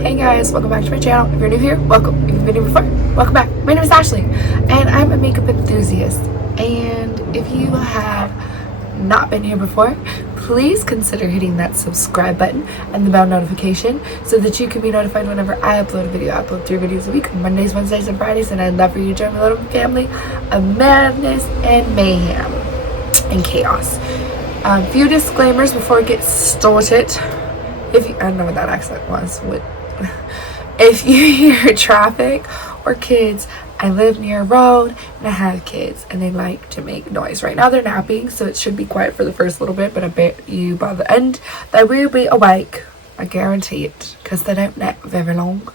Hey guys, welcome back to my channel. If you're new here, welcome. If you've been here before, welcome back. My name is Ashley and I'm a makeup enthusiast. And if you have not been here before, please consider hitting that subscribe button and the bell notification so that you can be notified whenever I upload a video. I upload 3 videos a week, Mondays, Wednesdays, and Fridays, and I'd love for you to join my little family of madness and mayhem and chaos. Few disclaimers before I get started. If you, I don't know what that accent was. If you hear traffic or kids, I live near a road and I have kids and they like to make noise. Right now they're napping, so it should be quiet for the first little bit, but I bet you by the end they will be awake. I guarantee it, because they don't nap very long.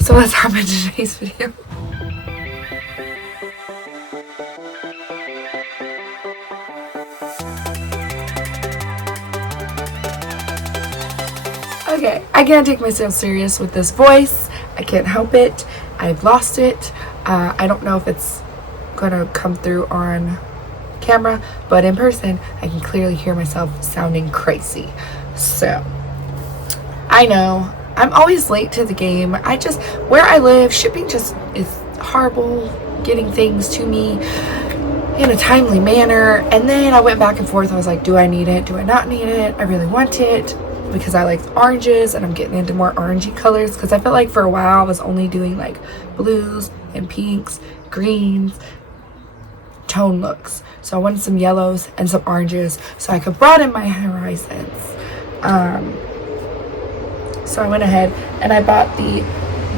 So let's hop into today's video. Okay, I can't take myself serious with this voice. I can't help it. I've lost it. I don't know if it's gonna come through on camera, but in person, I can clearly hear myself sounding crazy. So, I know, I'm always late to the game. Where I live, shipping just is horrible, getting things to me in a timely manner. And then I went back and forth. I was like, do I need it? Do I not need it? I really want it, because I like oranges and I'm getting into more orangey colors, because I felt like for a while I was only doing like blues and pinks, greens, tone looks. So I wanted some yellows and some oranges so I could broaden my horizons. So I went ahead and I bought the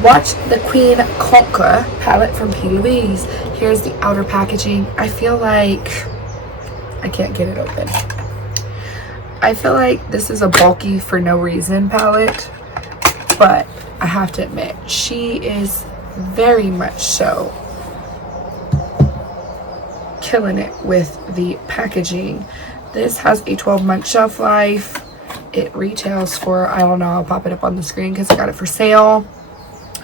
Watch the Queen Conquer palette from Plouise. Here's the outer packaging. I feel like I can't get it open. I feel like this is a bulky for no reason palette, but I have to admit, she is very much so killing it with the packaging. This has a 12-month shelf life. It retails for, I don't know, I'll pop it up on the screen because I got it for sale.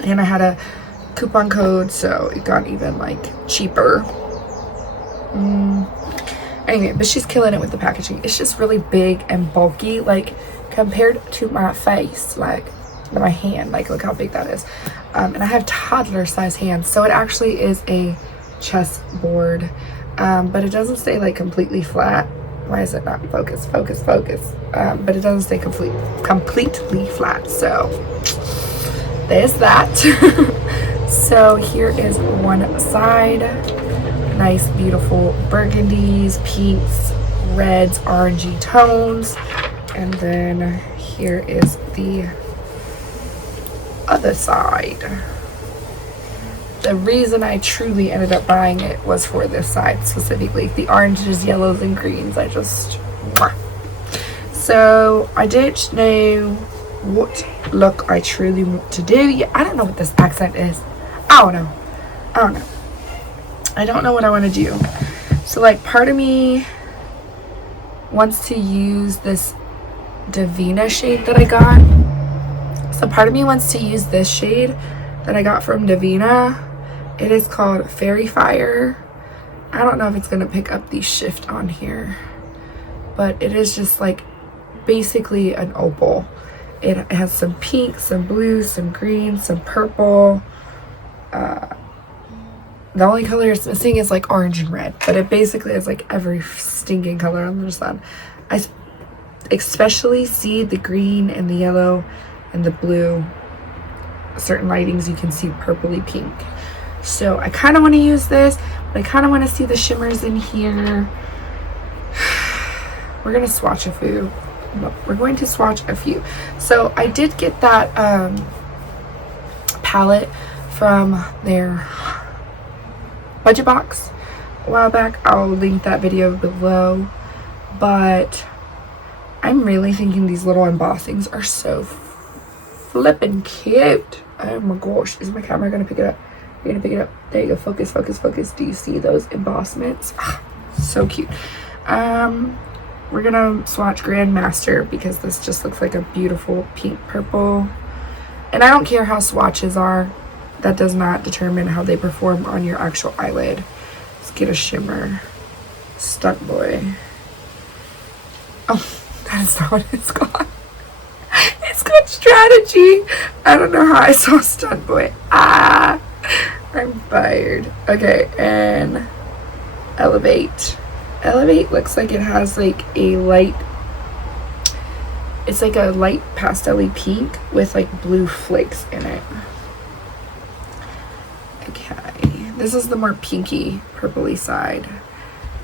And I had a coupon code, so it got even like cheaper. Anyway, but she's killing it with the packaging. It's just really big and bulky, like compared to my face, like my hand. Like, look how big that is. And I have toddler size hands, so it actually is a chessboard. But it doesn't stay like completely flat. Why is it not focus? But it doesn't stay completely flat. So there's that. So here is one side. Nice, beautiful burgundies, pinks, reds, orangey tones. And then here is the other side. The reason I truly ended up buying it was for this side specifically. The oranges, yellows, and greens. So I don't know what look I truly want to do. I don't know what this accent is. I don't know. I don't know what I want to do. So like, part of me wants to use this Divina shade that I got. So part of me wants to use this shade that I got from Divina. It is called Fairy Fire. I don't know if it's going to pick up the shift on here, but it is just like basically an opal. It has some pink, some blue, some green, some purple. The only color it's missing is like orange and red, but it basically is like every stinking color under the sun. I especially see the green and the yellow and the blue. Certain lightings you can see purpley pink. So I kind of want to use this, but I kind of want to see the shimmers in here. We're going to swatch a few. So I did get that palette from their budget box a while back. I'll link that video below, but I'm really thinking these little embossings are so flippin' cute. Oh my gosh, is my camera gonna pick it up? You're gonna pick it up. There you go. Focus. Do you see those embossments? So cute. We're gonna swatch Grandmaster because this just looks like a beautiful pink purple, and I don't care how swatches are. That does not determine how they perform on your actual eyelid. Let's get a shimmer. Stunt Boy. Oh, that is not what it's called. It's called strategy. I don't know how I saw Stunt Boy. I'm fired. Okay, and Elevate. Elevate looks like it has like a light, it's like a light pastel-y pink with like blue flakes in it. Okay, this is the more pinky, purpley side.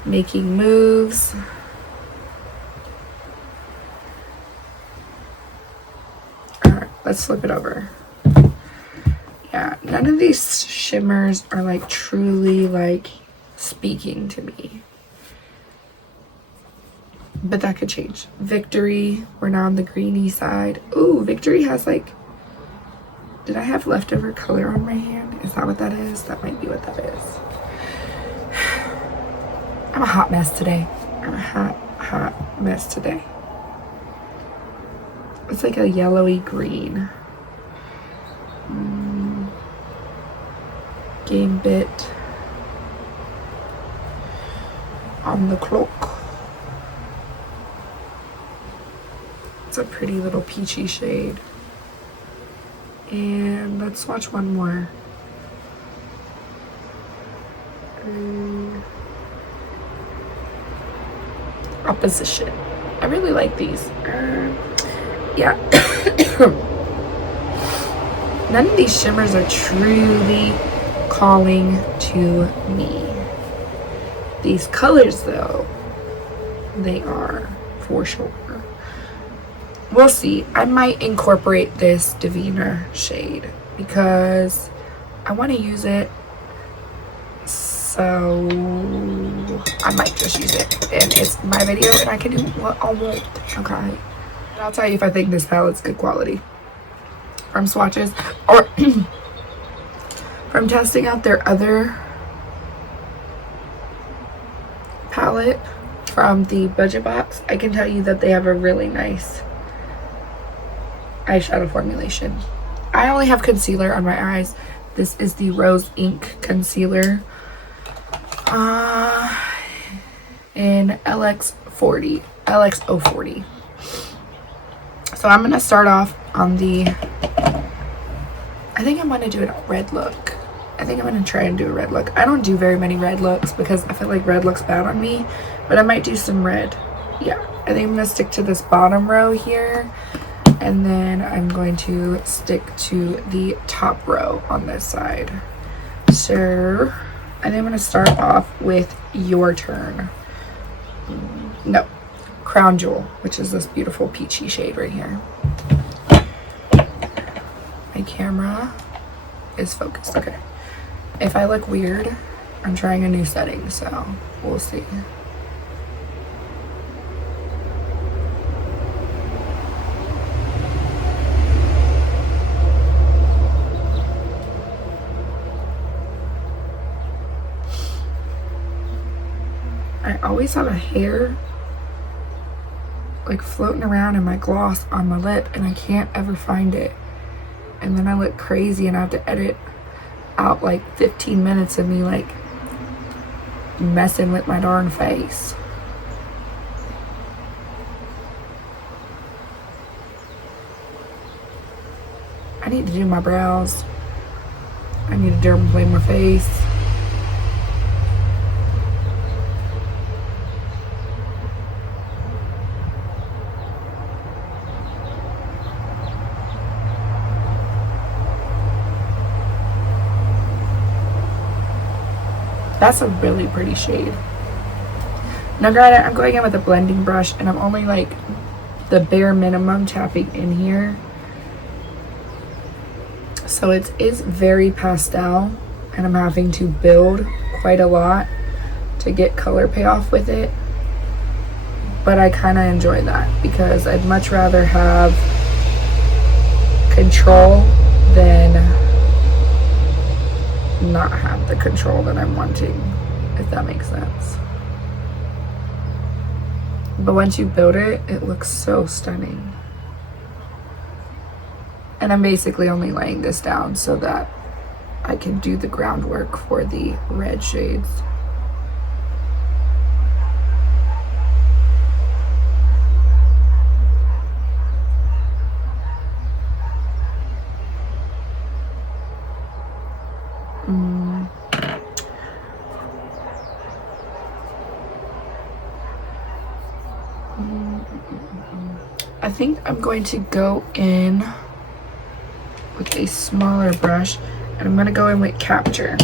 Making Moves. Alright, let's flip it over. Yeah, none of these shimmers are like truly like speaking to me. But that could change. Victory, we're now on the greeny side. Ooh, Victory has like, did I have leftover color on my hand? Is that what that is? That might be what that is. I'm a hot mess today. I'm a hot mess today. It's like a yellowy green. Gambit on the cloak. It's a pretty little peachy shade. And let's swatch one more. Opposition. I really like these. Yeah. None of these shimmers are truly calling to me. These colors though, they are for sure. We'll see. I might incorporate this Divina shade because I want to use it, so I might just use it, and it's my video and I can do what I want. Okay, and I'll tell you if I think this palette's good quality from swatches or from testing out their other palette from the budget box. I can tell you that they have a really nice eyeshadow formulation. I only have concealer on my eyes. This is the Rose Ink concealer in LX040. So I'm gonna start off on the, I think I'm gonna do a red look. I think I'm gonna try and do a red look. I don't do very many red looks because I feel like red looks bad on me, but I might do some red. Yeah, I think I'm gonna stick to this bottom row here, and then I'm going to stick to the top row on this side. So I think I'm gonna start off with Your Turn. No, Crown Jewel, which is this beautiful peachy shade right here. My camera is focused. Okay. If I look weird, I'm trying a new setting, so we'll see. I always have a hair like floating around in my gloss on my lip and I can't ever find it. And then I look crazy and I have to edit out like 15 minutes of me like messing with my darn face. I need to do my brows. I need to dermaplane my face. That's a really pretty shade. Now granted, I'm going in with a blending brush and I'm only like the bare minimum tapping in here. So it is very pastel and I'm having to build quite a lot to get color payoff with it. But I kind of enjoy that because I'd much rather have control than not have the control that I'm wanting, if that makes sense. But once you build it, it looks so stunning. And I'm basically only laying this down so that I can do the groundwork for the red shades. I think I'm going to go in with a smaller brush, and I'm going to go in with Capture.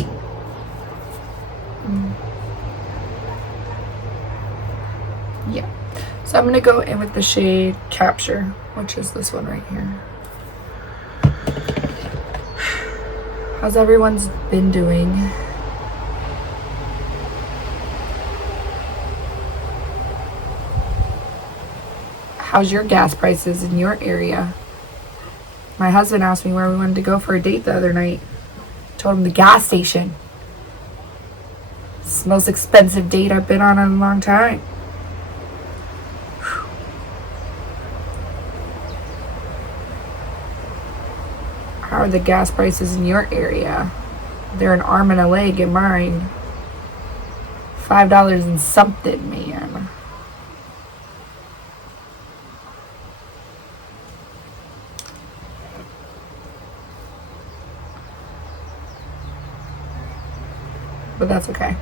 Yeah, so I'm going to go in with the shade Capture, which is this one right here. How's everyone's been doing? How's your gas prices in your area? My husband asked me where we wanted to go for a date the other night. Told him the gas station. It's the most expensive date I've been on in a long time. How are the gas prices in your area? They're an arm and a leg in mine. $5 and something, man. But that's okay.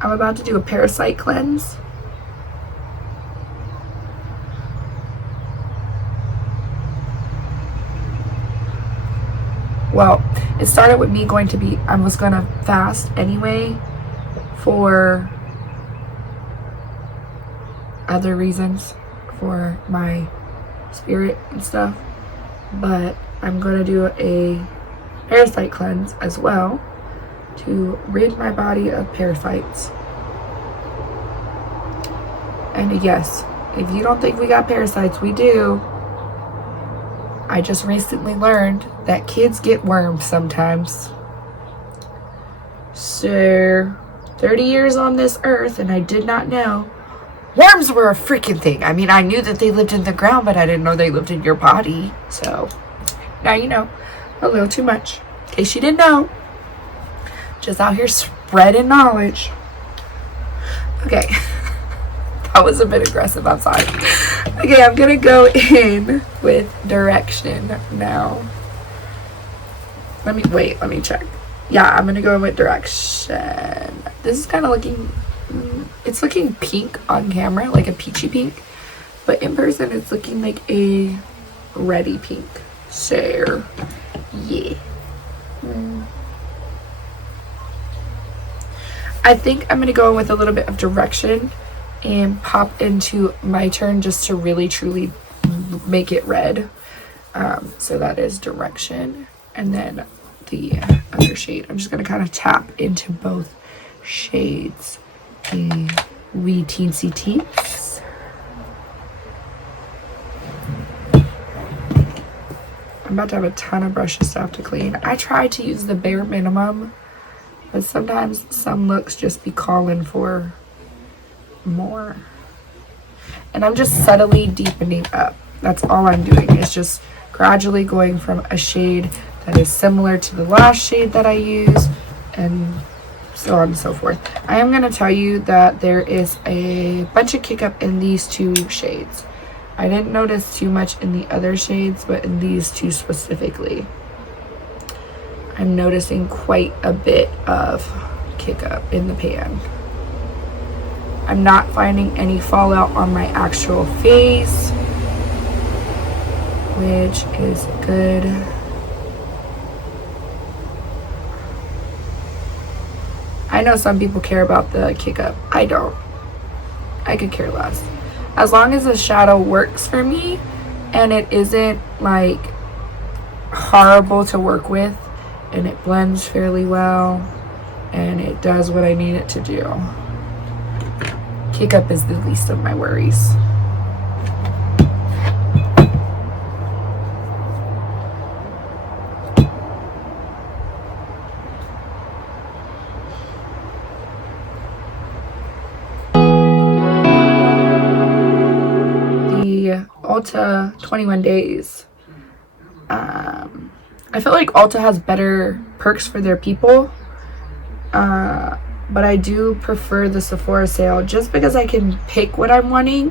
I'm about to do a parasite cleanse. Well, it started with me I was gonna fast anyway for other reasons, for my spirit and stuff, but I'm gonna do a parasite cleanse as well to rid my body of parasites. And yes, if you don't think we got parasites, we do. I just recently learned that kids get worms sometimes. So 30 years on this earth and I did not know worms were a freaking thing. I mean, I knew that they lived in the ground, but I didn't know they lived in your body. So now you know a little too much. In case you didn't know, just out here spreading knowledge. Okay, that was a bit aggressive. I'm sorry. Okay, I'm gonna go in with Direction now. Let me check. Yeah, I'm gonna go in with Direction. This is kind of looking, it's looking pink on camera, like a peachy pink, but in person it's looking like a reddy pink. So yeah. I think I'm gonna go in with a little bit of Direction and pop into My Turn just to really truly make it red. So that is Direction, and then the other shade, I'm just gonna kind of tap into both shades. The wee teensy teens. I'm about to have a ton of brushes to have to clean. I try to use the bare minimum, but sometimes some looks just be calling for more. And I'm just subtly deepening up. That's all I'm doing. It's just gradually going from a shade that is similar to the last shade that I use, and so on and so forth. I am going to tell you that there is a bunch of kick up in these two shades. I didn't notice too much in the other shades, but in these two specifically, I'm noticing quite a bit of kick up in the pan. I'm not finding any fallout on my actual face, which is good. I know some people care about the kick up. I don't. I could care less. As long as the shadow works for me and it isn't like horrible to work with and it blends fairly well and it does what I need it to do. Kick up is the least of my worries. Ulta 21 days. I feel like Ulta has better perks for their people. but I do prefer the Sephora sale just because I can pick what I'm wanting,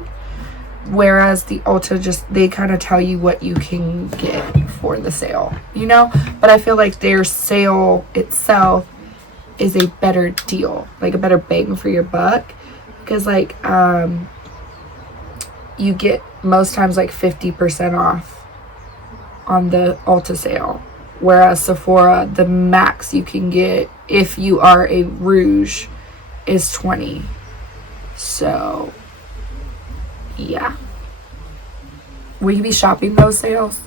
whereas the Ulta, just they kind of tell you what you can get for the sale, you know. But I feel like their sale itself is a better deal, like a better bang for your buck, because like you get most times like 50% off on the Ulta sale, whereas Sephora, the max you can get if you are a rouge is 20. So yeah, will you be shopping those sales?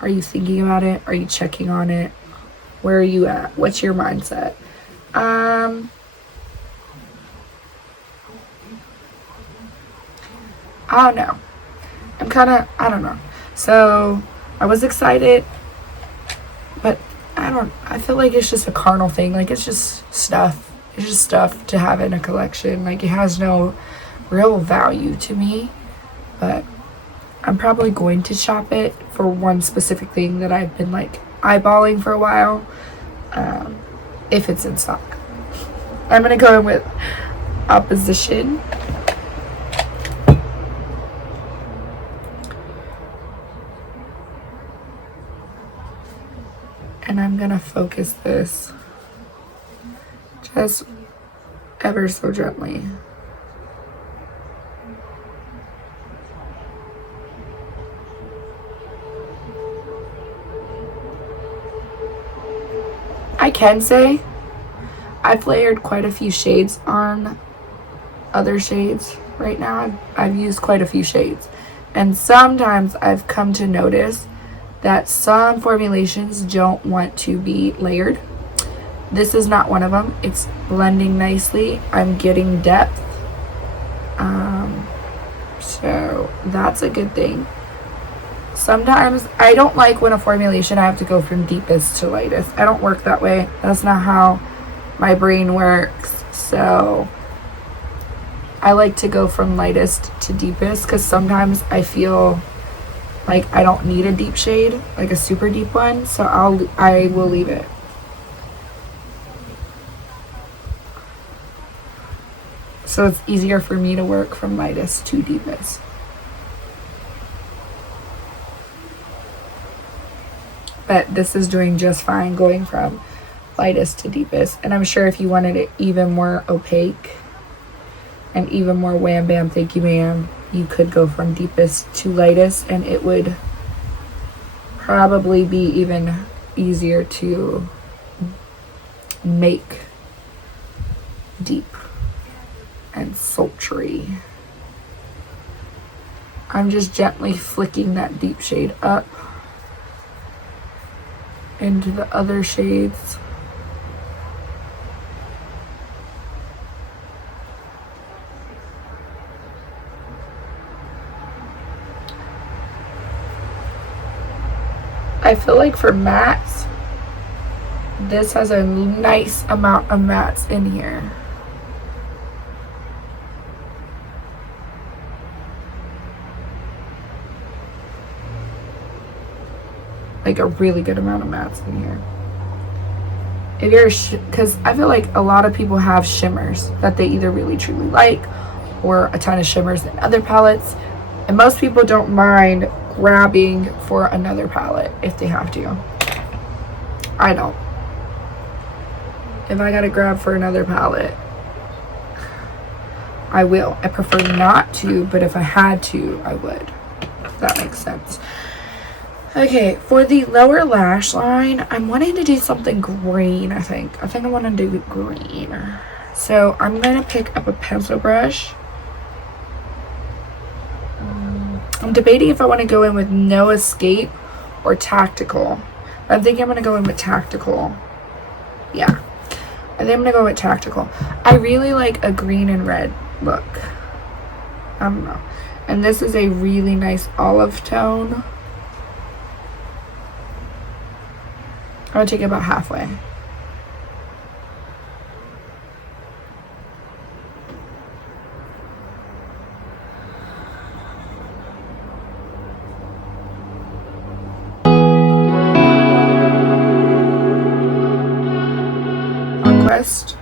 Are you thinking about it? Are you checking on it? Where are you at? What's your mindset? I don't know. I don't know. So I was excited, but I feel like it's just a carnal thing. Like it's just stuff. It's just stuff to have in a collection. Like it has no real value to me, but I'm probably going to shop it for one specific thing that I've been like eyeballing for a while, if it's in stock. I'm gonna go in with Opposition. And I'm gonna focus this just ever so gently. I can say I've layered quite a few shades on other shades right now. I've used quite a few shades, and sometimes I've come to notice that some formulations don't want to be layered. This is not one of them. It's blending nicely. I'm getting depth, so that's a good thing. Sometimes I don't like when a formulation I have to go from deepest to lightest. I don't work that way. That's not how my brain works. So I like to go from lightest to deepest, because sometimes I feel like I don't need a deep shade, like a super deep one, so I will leave it. So it's easier for me to work from lightest to deepest. But this is doing just fine going from lightest to deepest. And I'm sure if you wanted it even more opaque and even more wham bam thank you ma'am, you could go from deepest to lightest, and it would probably be even easier to make deep and sultry. I'm just gently flicking that deep shade up into the other shades. I feel like for mattes, this has a nice amount of mattes in here. Like a really good amount of mattes in here. If you're, because I feel like a lot of people have shimmers that they either really truly like, or a ton of shimmers in other palettes, and most people don't mind grabbing for another palette if they have to. I don't. If I gotta grab for another palette, I will. I prefer not to, but if I had to, I would. If that makes sense. Okay, for the lower lash line, I'm wanting to do something green, I think. I want to do green. So I'm going to pick up a pencil brush. I'm debating if I want to go in with No Escape or Tactical. I think I'm going to go in with Tactical. Yeah, I think I'm going to go with Tactical. I really like a green and red look. I don't know. And this is a really nice olive tone. I'm going to take it about halfway. Conquest.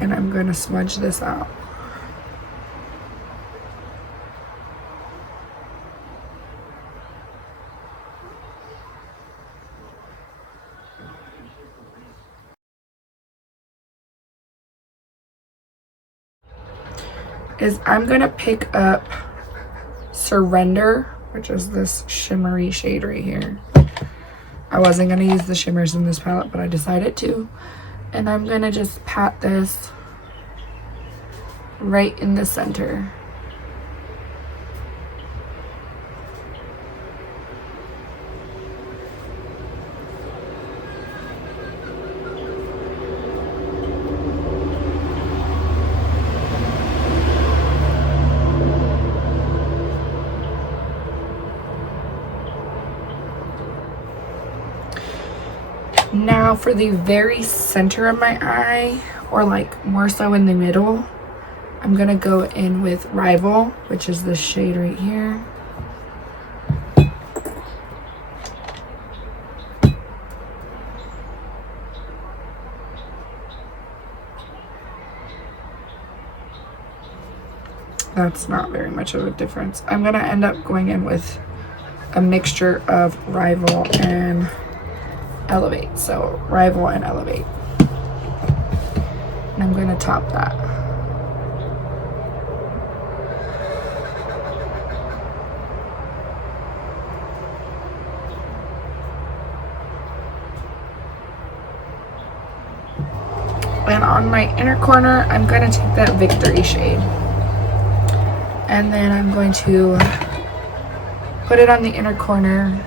and I'm going to smudge this out. I'm going to pick up Surrender, which is this shimmery shade right here. I wasn't going to use the shimmers in this palette, but I decided to. And I'm going to just pat this right in the center. Now for the very center of my eye, or like more so in the middle, I'm gonna go in with Rival, which is this shade right here. That's not very much of a difference. I'm gonna end up going in with a mixture of Rival and Elevate. So Rival and Elevate. And I'm going to top that. And on my inner corner, I'm going to take that Victory shade. And then I'm going to put it on the inner corner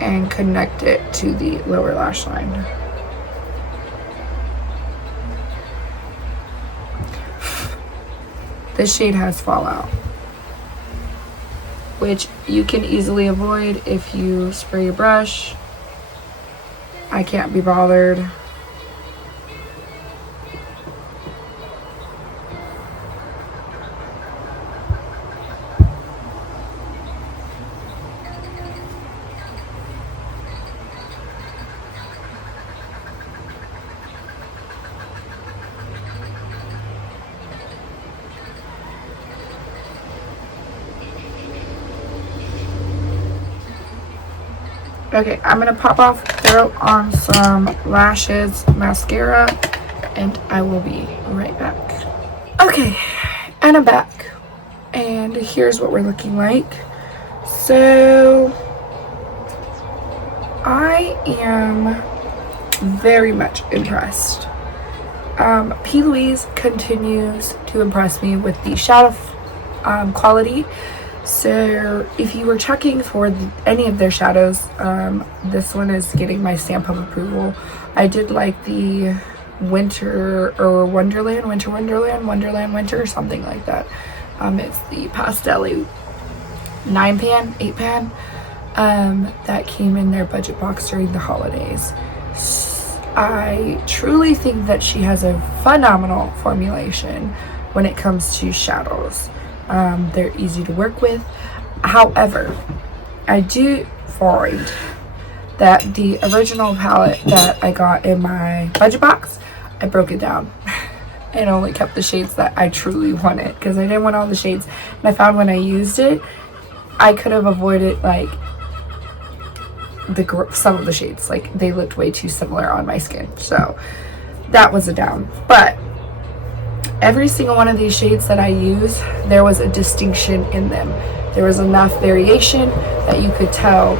and connect it to the lower lash line. This shade has fallout, which you can easily avoid if you spray your brush. I can't be bothered. Okay, I'm gonna throw on some Lashes mascara, and I will be right back. Okay, and I'm back, and here's what we're looking like. So I am very much impressed. Plouise continues to impress me with the shadow quality. So if you were checking for any of their shadows, this one is getting my stamp of approval. I did like the Winter or Wonderland, Winter, something like that. It's the Pastel 8 pan that came in their budget box during the holidays. I truly think that she has a phenomenal formulation when it comes to shadows. They're easy to work with. However, I do find that the original palette that I got in my budget box, I broke it down and only kept the shades that I truly wanted, because I didn't want all the shades. And I found when I used it, I could have avoided like some of the shades. Like, they looked way too similar on my skin, so that was a down. But every single one of these shades that I use, there was a distinction in them. There was enough variation that you could tell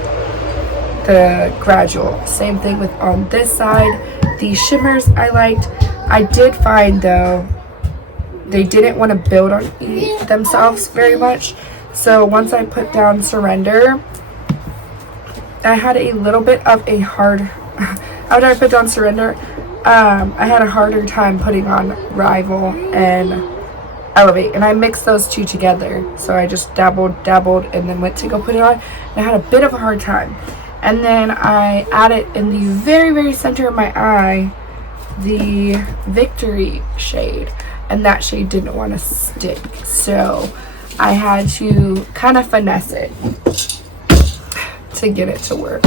the gradual. Same thing with on this side. These shimmers I liked. I did find though, they didn't want to build on themselves very much. So once I put down Surrender, I had a little bit of a hard, after I put down Surrender, I had a harder time putting on Rival and Elevate, and I mixed those two together. So I just dabbled, and then went to go put it on, and I had a bit of a hard time. And then I added in the very, very center of my eye the Victory shade, and that shade didn't want to stick. So I had to kind of finesse it to get it to work.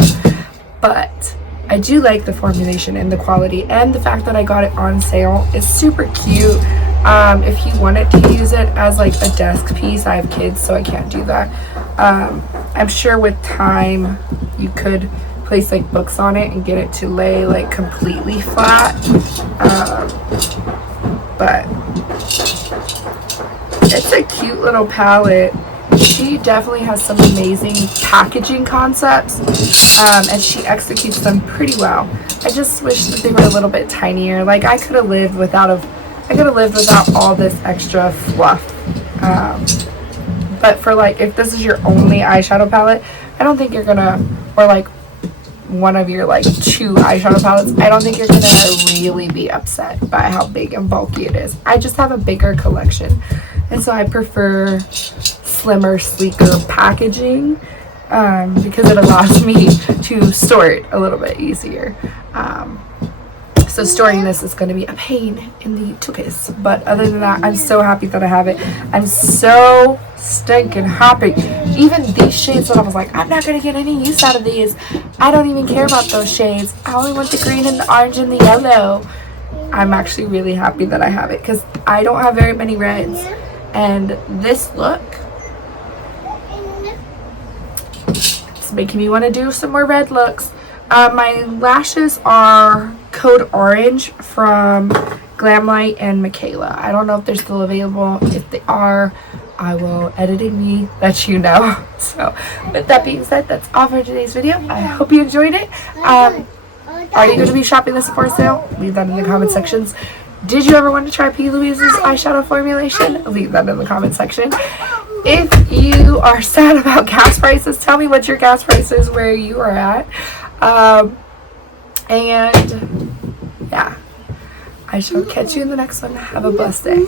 But I do like the formulation and the quality, and the fact that I got it on sale is super cute. If you wanted to use it as like a desk piece, I have kids, so I can't do that. I'm sure with time you could place like books on it and get it to lay like completely flat. But it's a cute little palette. She definitely has some amazing packaging concepts, and she executes them pretty well. I just wish that they were a little bit tinier. Like I could have lived without all this extra fluff. But for like, if this is your only eyeshadow palette, I don't think you're gonna, or like one of your like 2 eyeshadow palettes, I don't think you're gonna really be upset by how big and bulky it is. I just have a bigger collection, and so I prefer slimmer, sleeker packaging, because it allows me to store it a little bit easier. So storing this is going to be a pain in the tuchus, but other than that, I'm so happy that I have it. I'm so stinking happy. Even these shades that I was like, I'm not going to get any use out of these, I don't even care about those shades, I only want the green and the orange and the yellow. I'm actually really happy that I have it, because I don't have very many reds, and this look, it's making me want to do some more red looks. My lashes are Code Orange from Glamlight and Michaela. I don't know if they're still available. If they are, I will editingly let you know. So with that being said, that's all for today's video. I hope you enjoyed it. Are you going to be shopping this for sale? Leave that in the comment sections. Did you ever want to try Plouise's eyeshadow formulation? Leave that in the comment section. If you are sad about gas prices, tell me what your gas price is where you are at. And yeah, I shall catch you in the next one. Have a blessed day.